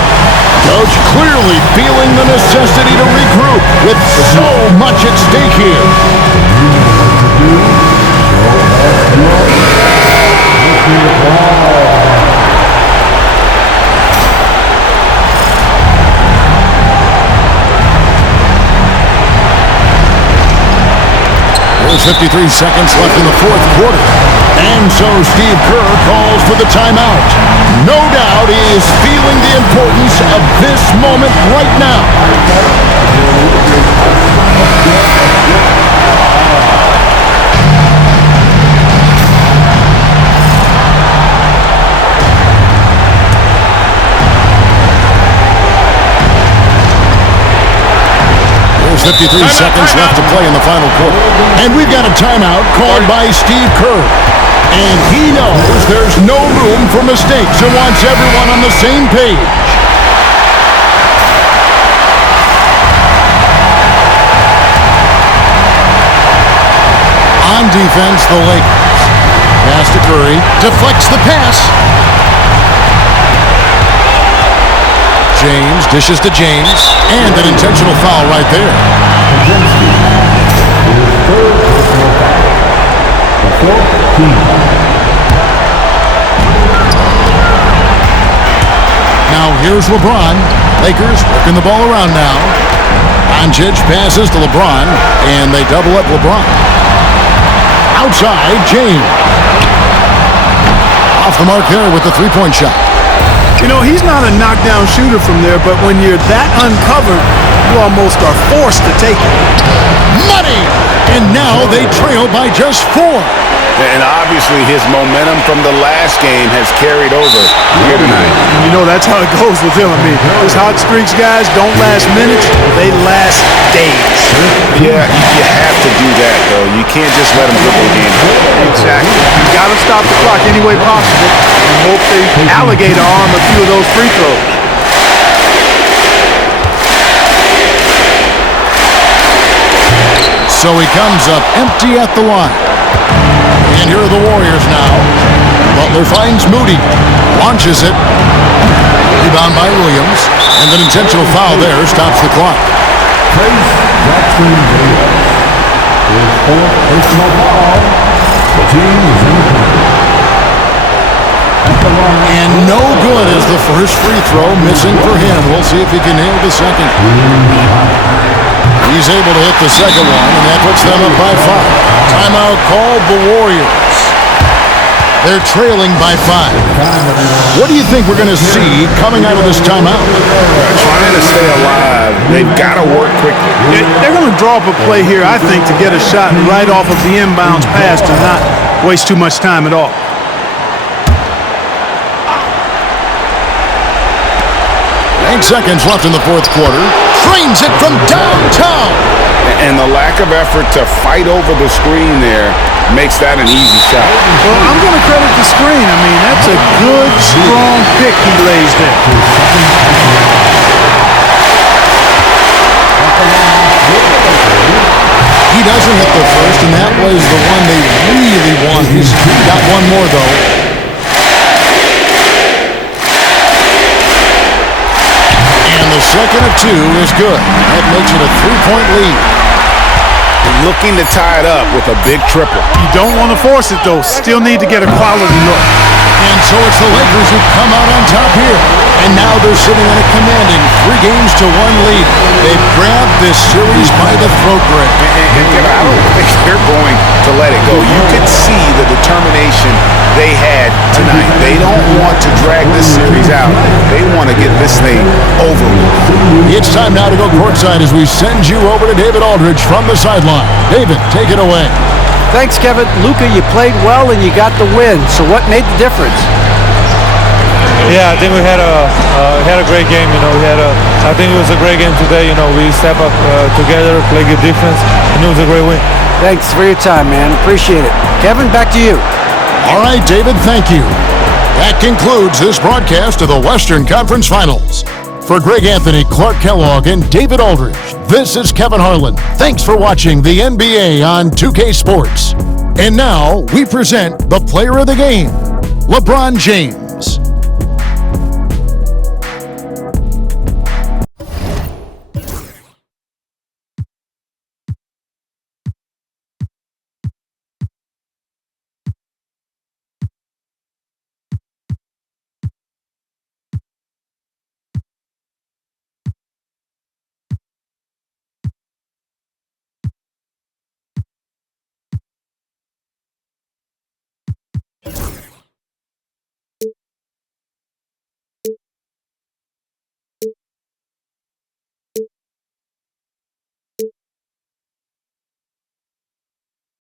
Coach clearly feeling the necessity to regroup with so much at stake here. There's 53 seconds left in the fourth quarter. And so Steve Kerr calls for the timeout. No doubt he is feeling the importance of this moment right now. There's 53 seconds left to play in the final quarter. And we've got a timeout called by Steve Kerr. And he knows there's no room for mistakes and wants everyone on the same page. On defense, the Lakers. Pass to Curry. Deflects the pass. James dishes to James. And an intentional foul right there. Now here's LeBron. Lakers working the ball around now. Doncic passes to LeBron, and they double up LeBron. Outside, James. Off the mark there with the three-point shot. You know, he's not a knockdown shooter from there, but when you're that uncovered, you almost are forced to take it. Money! And now they trail by just 4. And obviously his momentum from the last game has carried over here tonight. You know, that's how it goes with him. I mean, those hot streaks, guys, don't last minutes. They last days. Yeah, you have to do that, though. You can't just let them dribble the game. Exactly. You got to stop the clock any way possible and hope they alligator arm a few of those free throws. So he comes up empty at the line. And here are the Warriors now. Butler finds Moody. Launches it. Rebound by Williams. And an intentional foul there stops the clock. And no good is the first free throw missing for him. We'll see if he can nail the second. He's able to hit the second one, and that puts them up by 5. Timeout called the Warriors. They're trailing by 5. What do you think we're going to see coming out of this timeout? Trying to stay alive. They've got to work quickly. They're going to draw up a play here, I think, to get a shot right off of the inbounds pass to not waste too much time at all. Seconds left in the fourth quarter. Trains it from downtown. And the lack of effort to fight over the screen there makes that an easy shot. Well, I'm going to credit the screen. I mean, that's a good, strong pick he lays there. He doesn't hit the first, and that was the one they really want. He's got one more, though. The second of 2 is good. That makes it a 3-point lead. Looking to tie it up with a big triple. You don't want to force it, though. Still need to get a quality look. And so it's the Lakers who come out on top here. And now they're sitting on a commanding 3-1 lead. They've grabbed this series by the throat, Greg. And I don't think they're going to let it go. You could see the determination they had tonight. They don't want to drag this series out. They want to get this thing over with. It's time now to go courtside as we send you over to David Aldridge from the sideline. David, take it away. Thanks, Kevin. Luka, you played well and you got the win. So what made the difference? Yeah, I think we had a great game. You know, I think it was a great game today. You know, we step up together, play good defense, and it was a great win. Thanks for your time, man. Appreciate it. Kevin, back to you. All right, David, thank you. That concludes this broadcast of the Western Conference Finals. For Greg Anthony, Clark Kellogg, and David Aldridge, this is Kevin Harlan. Thanks for watching the NBA on 2K Sports. And now we present the player of the game, LeBron James.